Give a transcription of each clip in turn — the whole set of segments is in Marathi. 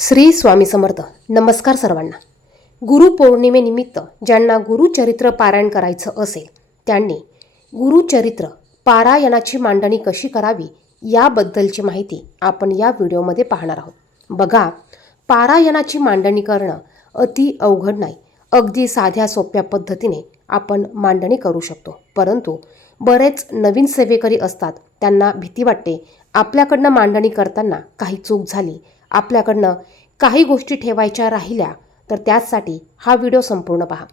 श्री स्वामी समर्थ. नमस्कार सर्वांना. गुरुपौर्णिमेनिमित्त ज्यांना गुरुचरित्र पारायण करायचं असेल त्यांनी गुरुचरित्र पारायणाची मांडणी कशी करावी याबद्दलची माहिती आपण या व्हिडिओमध्ये पाहणार आहोत. बघा पारायणाची मांडणी करणं अति अवघड नाही. अगदी साध्या सोप्या पद्धतीने आपण मांडणी करू शकतो. परंतु बरेच नवीन सेवेकरी असतात त्यांना भीती वाटते. आपल्याकडनं मांडणी करताना काही चूक झाली आपल्याकडनं काही गोष्टी ठेवायच्या राहिल्या तर त्याचसाठी हा व्हिडिओ संपूर्ण पहा.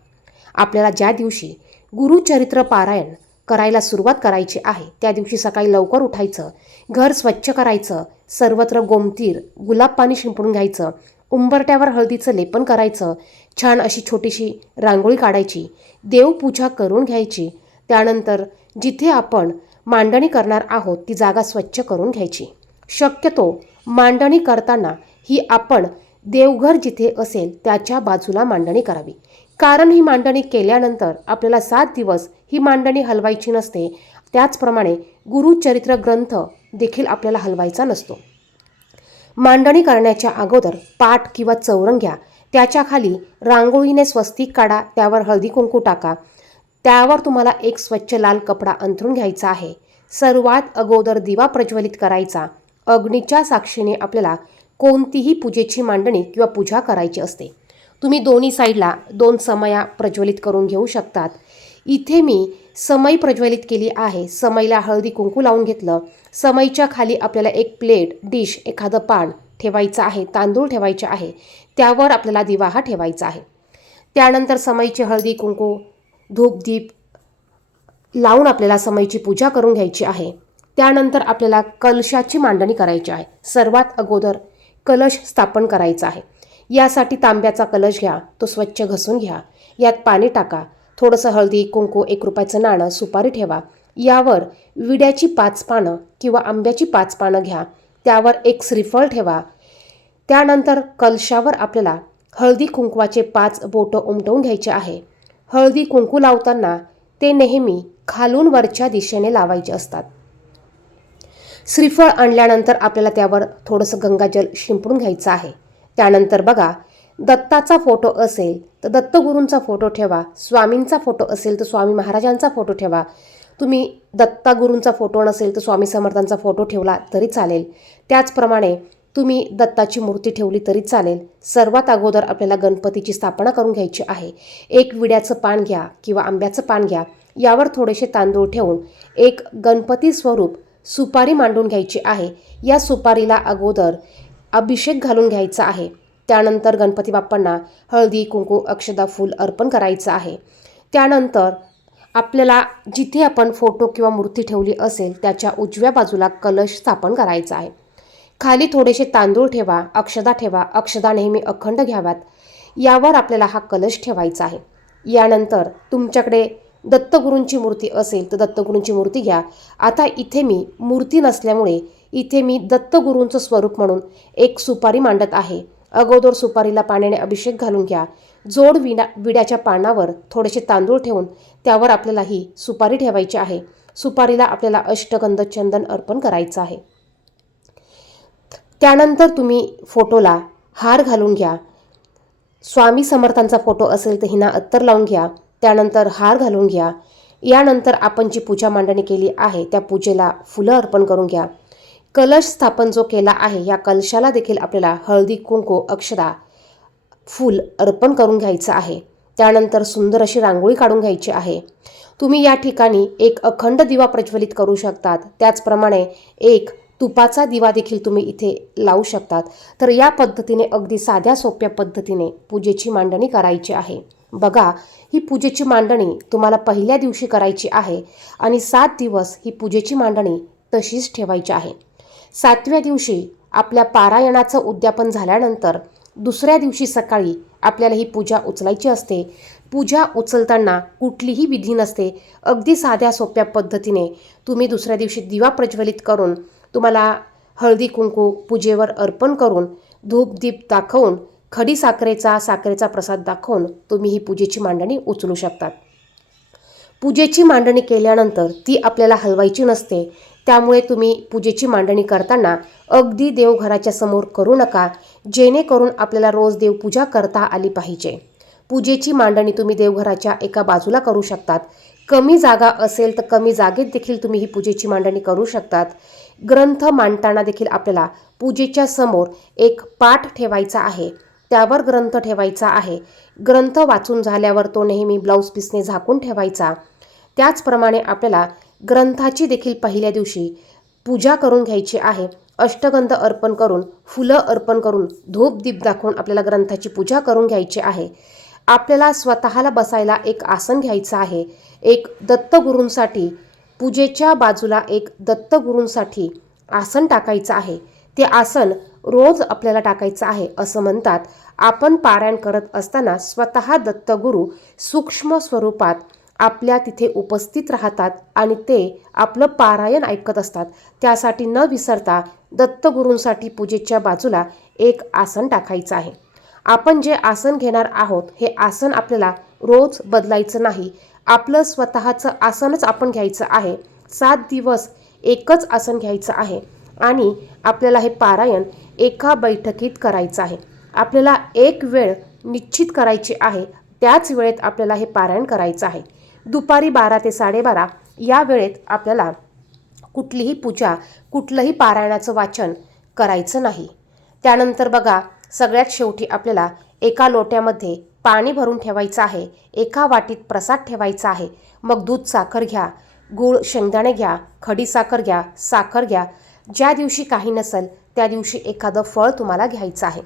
आपल्याला ज्या दिवशी गुरुचरित्र पारायण करायला सुरुवात करायची आहे त्या दिवशी सकाळी लवकर उठायचं घर स्वच्छ करायचं सर्वत्र गोमतीर गुलाब पाणी शिंपडून घ्यायचं उंबरट्यावर हळदीचं लेपन करायचं छान अशी छोटीशी रांगोळी काढायची देवपूजा करून घ्यायची त्यानंतर जिथे आपण मांडणी करणार आहोत ती जागा स्वच्छ करून घ्यायची. शक्यतो मांडणी करताना ही आपण देवघर जिथे असेल त्याच्या बाजूला मांडणी करावी. कारण ही मांडणी केल्यानंतर आपल्याला सात दिवस ही मांडणी हलवायची नसते. त्याचप्रमाणे गुरुचरित्र ग्रंथ देखील आपल्याला हलवायचा नसतो. मांडणी करण्याच्या अगोदर पाठ किंवा चौरंग घ्या. त्याच्याखाली रांगोळीने स्वस्तिक काढा त्यावर हळदी कुंकू टाका. त्यावर तुम्हाला एक स्वच्छ लाल कपडा अंथरून घ्यायचा आहे. सर्वात अगोदर दिवा प्रज्वलित करायचा. अग्नीच्या साक्षीने आपल्याला कोणतीही पूजेची मांडणी किंवा पूजा करायची असते. तुम्ही दोन्ही साईडला दोन समया प्रज्वलित करून घेऊ शकतात. इथे मी समई प्रज्वलित केली आहे. समईला हळदी कुंकू लावून घेतलं. समईच्या खाली आपल्याला एक प्लेट डिश एखादं पान ठेवायचं आहे तांदूळ ठेवायचे आहे. त्यावर आपल्याला दिवा हा ठेवायचा आहे. त्यानंतर समईची हळदी कुंकू धूपदीप लावून आपल्याला समईची पूजा करून घ्यायची आहे. त्यानंतर आपल्याला कलशाची मांडणी करायची आहे. सर्वात अगोदर कलश स्थापन करायचा आहे. यासाठी तांब्याचा कलश घ्या तो स्वच्छ घसून घ्या. यात पाणी टाका. थोडंसं हळदी कुंकू एक रुपयाचं नाणं सुपारी ठेवा. यावर विड्याची पाच पानं किंवा आंब्याची पाच पानं घ्या. त्यावर एक श्रीफळ ठेवा. त्यानंतर कलशावर आपल्याला हळदी कुंकवाचे पाच बोटं उमटवून घ्यायचे आहे. हळदी कुंकू लावताना ते नेहमी खालून वरच्या दिशेने लावायचे असतात. श्रीफळ आणल्यानंतर आपल्याला त्यावर थोडंसं गंगाजल शिंपडून घ्यायचं आहे. त्यानंतर बघा दत्ताचा फोटो असेल तर दत्तगुरूंचा फोटो ठेवा स्वामींचा फोटो असेल तर स्वामी महाराजांचा फोटो ठेवा. तुम्ही दत्तागुरूंचा फोटो नसेल तर स्वामी समर्थांचा फोटो ठेवला तरी चालेल. त्याचप्रमाणे तुम्ही दत्ताची मूर्ती ठेवली तरी चालेल. सर्वात अगोदर आपल्याला गणपतीची स्थापना करून घ्यायची आहे. एक विड्याचं पान घ्या किंवा आंब्याचं पान घ्या. यावर थोडेसे तांदूळ ठेवून एक गणपती स्वरूप सुपारी मांडून घ्यायची आहे. या सुपारीला अगोदर अभिषेक घालून घ्यायचा आहे. त्यानंतर गणपती बाप्पांना हळदी कुंकू अक्षदा फूल अर्पण करायचं आहे. त्यानंतर आपल्याला जिथे आपण फोटो किंवा मूर्ती ठेवली असेल त्याच्या उजव्या बाजूला कलश स्थापन करायचा आहे. खाली थोडेसे तांदूळ ठेवा अक्षदा ठेवा अक्षदा नेहमी अखंड घ्याव्यात. यावर आपल्याला हा कलश ठेवायचा आहे. यानंतर तुमच्याकडे दत्तगुरूंची मूर्ती असेल तर दत्तगुरूंची मूर्ती घ्या. आता इथे मी मूर्ती नसल्यामुळे इथे मी दत्तगुरूंचं स्वरूप म्हणून एक सुपारी मांडत आहे. अगोदर सुपारीला पाण्याने अभिषेक घालून घ्या. जोड विडा विड्याच्या पानावर थोडेसे तांदूळ ठेवून त्यावर आपल्याला ही सुपारी ठेवायची आहे. सुपारीला आपल्याला अष्टगंध चंदन अर्पण करायचं आहे. त्यानंतर तुम्ही फोटोला हार घालून घ्या. स्वामी समर्थांचा फोटो असेल तर हिना अत्तर लावून घ्या. त्यानंतर हार घालून घ्या. यानंतर आपण जी पूजा मांडणी केली आहे त्या पूजेला फुलं अर्पण करून घ्या. कलश स्थापन जो केला आहे या कलशाला देखील आपल्याला हळदी कुंकू अक्षरा फूल अर्पण करून घ्यायचं आहे. त्यानंतर सुंदर अशी रांगोळी काढून घ्यायची आहे. तुम्ही या ठिकाणी एक अखंड दिवा प्रज्वलित करू शकतात. त्याचप्रमाणे एक तुपाचा दिवा देखील तुम्ही इथे लावू शकतात. तर या पद्धतीने अगदी साध्या सोप्या पद्धतीने पूजेची मांडणी करायची आहे. बघा ही पूजेची मांडणी तुम्हाला पहिल्या दिवशी करायची आहे आणि सात दिवस ही पूजेची मांडणी तशीच ठेवायची आहे. सातव्या दिवशी आपल्या पारायणाचं उद्यापन झाल्यानंतर दुसऱ्या दिवशी सकाळी आपल्याला ही पूजा उचलायची असते. पूजा उचलताना कुठलीही विधी नसते. अगदी साध्या सोप्या पद्धतीने तुम्ही दुसऱ्या दिवशी दिवा प्रज्वलित करून तुम्हाला हळदी कुंकू पूजेवर अर्पण करून धूप दीप दाखवून खडी साखरेचा साखरेचा प्रसाद दाखवून तुम्ही ही पूजेची मांडणी उचलू शकतात. पूजेची मांडणी केल्यानंतर ती आपल्याला हलवायची नसते. त्यामुळे तुम्ही पूजेची मांडणी करताना अगदी देवघराच्या समोर करू नका जेणेकरून आपल्याला रोज देवपूजा करता आली पाहिजे. पूजेची मांडणी तुम्ही देवघराच्या एका बाजूला करू शकतात. कमी जागा असेल तर कमी जागेत देखील तुम्ही ही पूजेची मांडणी करू शकतात. ग्रंथ मांडताना देखील आपल्याला पूजेच्या समोर एक पाठ ठेवायचा आहे. त्यावर ग्रंथ ठेवायचा आहे. ग्रंथ वाचून झाल्यावर तो नेहमी ब्लाऊज पीसने झाकून ठेवायचा. त्याचप्रमाणे आपल्याला ग्रंथाची देखील पहिल्या दिवशी पूजा करून घ्यायची आहे. अष्टगंध अर्पण करून फुलं अर्पण करून धूप दीप दाखवून आपल्याला ग्रंथाची पूजा करून घ्यायची आहे. आपल्याला स्वतःला बसायला एक आसन घ्यायचं आहे. एक दत्तगुरूंसाठी पूजेच्या बाजूला एक दत्तगुरूंसाठी आसन टाकायचं आहे. ते आसन रोज आपल्याला टाकायचं आहे असं म्हणतात. आपण पारायण करत असताना स्वतः दत्तगुरू सूक्ष्म स्वरूपात आपल्या तिथे उपस्थित राहतात आणि ते आपलं पारायण ऐकत असतात. त्यासाठी न विसरता दत्तगुरूंसाठी पूजेच्या बाजूला एक आसन टाकायचं आहे. आपण जे आसन घेणार आहोत हे आसन आपल्याला रोज बदलायचं नाही. आपलं स्वतःचं आसनच आपण घ्यायचं आहे. सात दिवस एकच आसन घ्यायचं आहे. आणि आपल्याला हे पारायण एका बैठकीत करायचं आहे. आपल्याला एक वेळ निश्चित करायची आहे त्याच वेळेत आपल्याला हे पारायण करायचं आहे. दुपारी बारा ते साडेबारा या वेळेत आपल्याला कुठलीही पूजा कुठलंही पारायणाचं वाचन करायचं नाही. त्यानंतर बघा सगळ्यात शेवटी आपल्याला एका लोट्यामध्ये पाणी भरून ठेवायचं आहे एका वाटीत प्रसाद ठेवायचा आहे. मग दूध साखर घ्या गूळ शेंगदाणे घ्या खडी साखर घ्या साखर घ्या ज्या दिवशी काही नसेल त्या दिवशी एखादं फळ तुम्हाला घ्यायचं आहे.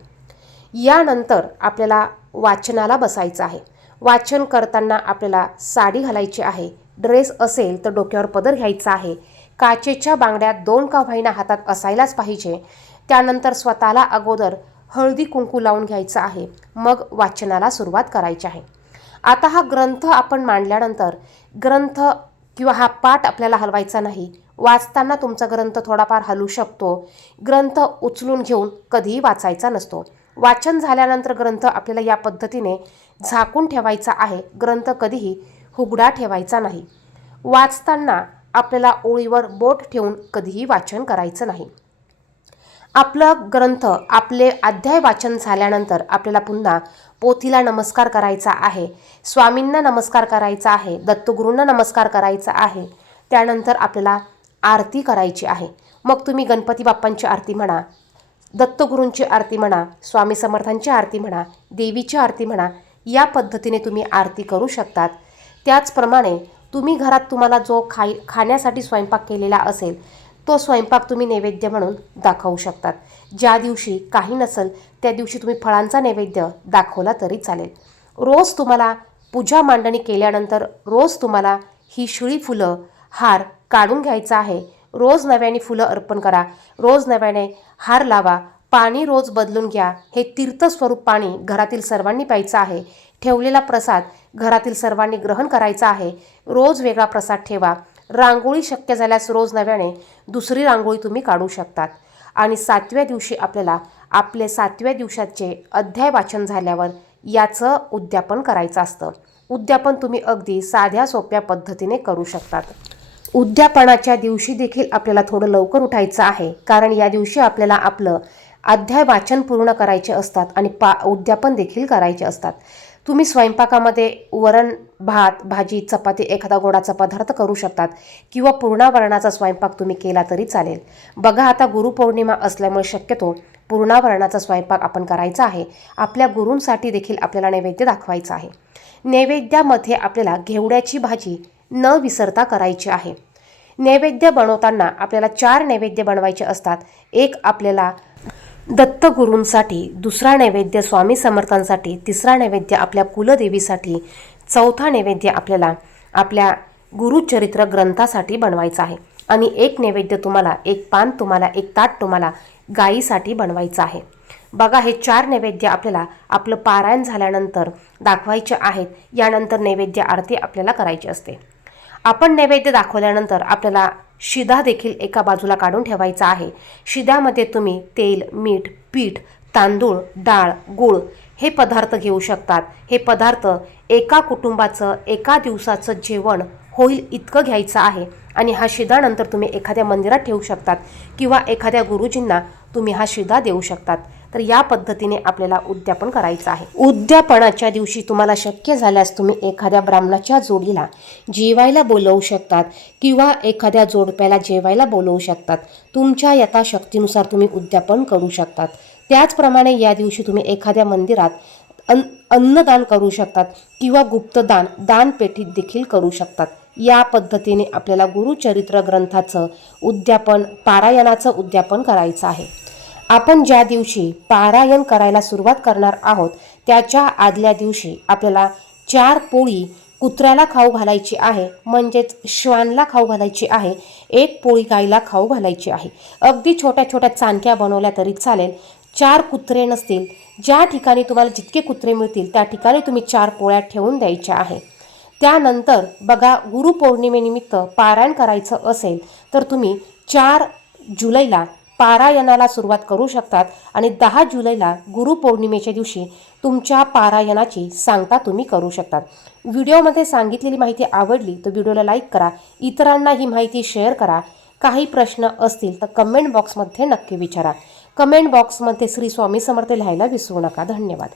यानंतर आपल्याला वाचनाला बसायचं आहे. वाचन करताना आपल्याला साडी घालायची आहे. ड्रेस असेल तर डोक्यावर पदर घ्यायचा आहे. काचेच्या बांगड्या दोन का व्हाईना हातात असायलाच पाहिजे. त्यानंतर स्वतःला अगोदर हळदी कुंकू लावून घ्यायचं आहे. मग वाचनाला सुरुवात करायची आहे. आता हा ग्रंथ आपण मांडल्यानंतर ग्रंथ किंवा हा पाठ आपल्याला हलवायचा नाही. वाचताना तुमचा ग्रंथ थोडाफार हलू शकतो. ग्रंथ उचलून घेऊन कधीही वाचायचा नसतो. वाचन झाल्यानंतर ग्रंथ आपल्याला या पद्धतीने झाकून ठेवायचा आहे. ग्रंथ कधीही हुगडा ठेवायचा नाही. वाचताना आपल्याला ओळीवर बोट ठेवून कधीही वाचन करायचं नाही. आपलं ग्रंथ आपले अध्याय वाचन झाल्यानंतर आपल्याला पुन्हा पोथीला नमस्कार करायचा आहे. स्वामींना नमस्कार करायचा आहे. दत्तगुरूंना नमस्कार करायचा आहे. त्यानंतर आपल्याला आरती करायची आहे. मग तुम्ही गणपती बाप्पांची आरती म्हणा दत्तगुरूंची आरती म्हणा स्वामी समर्थांची आरती म्हणा देवीची आरती म्हणा या पद्धतीने तुम्ही आरती करू शकतात. त्याचप्रमाणे तुम्ही घरात तुम्हाला जो खाई खाण्यासाठी स्वयंपाक केलेला असेल तो स्वयंपाक तुम्ही नैवेद्य म्हणून दाखवू शकतात. ज्या दिवशी काही नसेल त्या दिवशी तुम्ही फळांचा नैवेद्य दाखवला तरी चालेल. रोज तुम्हाला पूजा मांडणी केल्यानंतर रोज तुम्हाला ही शिळी फुलं हार काढून घ्यायचा आहे. रोज नव्याने फुलं अर्पण करा. रोज नव्याने हार लावा. पाणी रोज बदलून घ्या. हे तीर्थस्वरूप पाणी घरातील सर्वांनी प्यायचं आहे. ठेवलेला प्रसाद घरातील सर्वांनी ग्रहण करायचा आहे. रोज वेगळा प्रसाद ठेवा. रांगोळी शक्य झाल्यास रोज नव्याने दुसरी रांगोळी तुम्ही काढू शकतात. आणि सातव्या दिवशी आपल्याला आपले सातव्या दिवसाचे अध्याय वाचन झाल्यावर याचं उद्यापन करायचं असतं. उद्यापन तुम्ही अगदी साध्या सोप्या पद्धतीने करू शकतात. उद्यापनाच्या दिवशी देखील आपल्याला थोडं लवकर उठायचं आहे. कारण या दिवशी आपल्याला आपलं अध्याय वाचन पूर्ण करायचे असतात आणि पा उद्यापन देखील करायचे असतात. तुम्ही स्वयंपाकामध्ये वरण भात भाजी चपाती एखादा गोडाचा पदार्थ करू शकतात किंवा पूर्णावरणाचा स्वयंपाक तुम्ही केला तरी चालेल. बघा आता गुरुपौर्णिमा असल्यामुळे शक्यतो पूर्णावरणाचा स्वयंपाक आपण करायचा आहे. आपल्या गुरूंसाठी देखील आपल्याला नैवेद्य दाखवायचा आहे. नैवेद्यामध्ये आपल्याला घेवड्याची भाजी न विसरता करायची आहे. नैवेद्य बनवताना आपल्याला चार नैवेद्य बनवायचे असतात. एक आपल्याला दत्तगुरूंसाठी दुसरा नैवेद्य स्वामी समर्थांसाठी तिसरा नैवेद्य आपल्या कुलदेवीसाठी चौथा नैवेद्य आपल्याला आपल्या गुरुचरित्र ग्रंथासाठी बनवायचा आहे. आणि एक नैवेद्य तुम्हाला एक पान तुम्हाला एक ताट तुम्हाला गायीसाठी बनवायचं आहे. बघा हे चार नैवेद्य आपल्याला आपलं पारायण झाल्यानंतर दाखवायचे आहेत. यानंतर नैवेद्य आरती आपल्याला करायची असते. आपण नैवेद्य दाखवल्यानंतर आपल्याला शिधा देखील एका बाजूला काढून ठेवायचा आहे. शिद्यामध्ये तुम्ही तेल मीठ पीठ तांदूळ डाळ गूळ हे पदार्थ घेऊ शकतात. हे पदार्थ एका कुटुंबाचं एका दिवसाचं जेवण होईल इतकं घ्यायचं आहे. आणि हा शिदानंतर तुम्ही एखाद्या मंदिरात ठेवू शकतात किंवा एखाद्या गुरुजींना तुम्ही हा शिधा देऊ शकतात. तर या पद्धतीने आपल्याला उद्यापन करायचं आहे. उद्यापनाच्या दिवशी तुम्हाला शक्य झाल्यास तुम्ही एखाद्या ब्राह्मणाच्या जोडीला जेवायला बोलवू शकतात किंवा एखाद्या जोडप्याला जेवायला बोलवू शकतात. तुमच्या यथाशक्तीनुसार तुम्ही उद्यापन करू शकतात. त्याचप्रमाणे या दिवशी तुम्ही एखाद्या मंदिरात अन अन्नदान करू शकतात किंवा गुप्तदान दानपेटीत देखील करू शकतात. या पद्धतीने आपल्याला गुरुचरित्र ग्रंथाचं उद्यापन पारायणाचं उद्यापन करायचं आहे. आपण ज्या दिवशी पारायण करायला सुरुवात करणार आहोत त्याच्या आदल्या दिवशी आपल्याला चार पोळी कुत्र्याला खाऊ घालायची आहे म्हणजेच श्वानला खाऊ घालायची आहे एक पोळी गाईला खाऊ घालायची आहे. अगदी छोट्या छोट्या चाणक्या बनवल्या तरी चालेल. चार कुत्रे नसतील. ज्या ठिकाणी तुम्हाला जितके कुत्रे मिळतील त्या ठिकाणी तुम्ही चार पोळ्या ठेवून द्यायच्या आहे. त्यानंतर बघा गुरुपौर्णिमेनिमित्त पारायण करायचं असेल तर तुम्ही चार जुलैला पारायणाला सुरुवात करू शकतात. आणि दहा जुलैला गुरुपौर्णिमेच्या दिवशी तुमच्या पारायणाची सांगता तुम्ही करू शकतात. व्हिडिओमध्ये सांगितलेली माहिती आवडली तर व्हिडिओला लाईक करा. इतरांना ही माहिती शेअर करा. काही प्रश्न असतील तर कमेंट बॉक्समध्ये नक्की विचारा. कमेंट बॉक्समध्ये श्री स्वामी समर्थ लिहायला विसरू नका. धन्यवाद.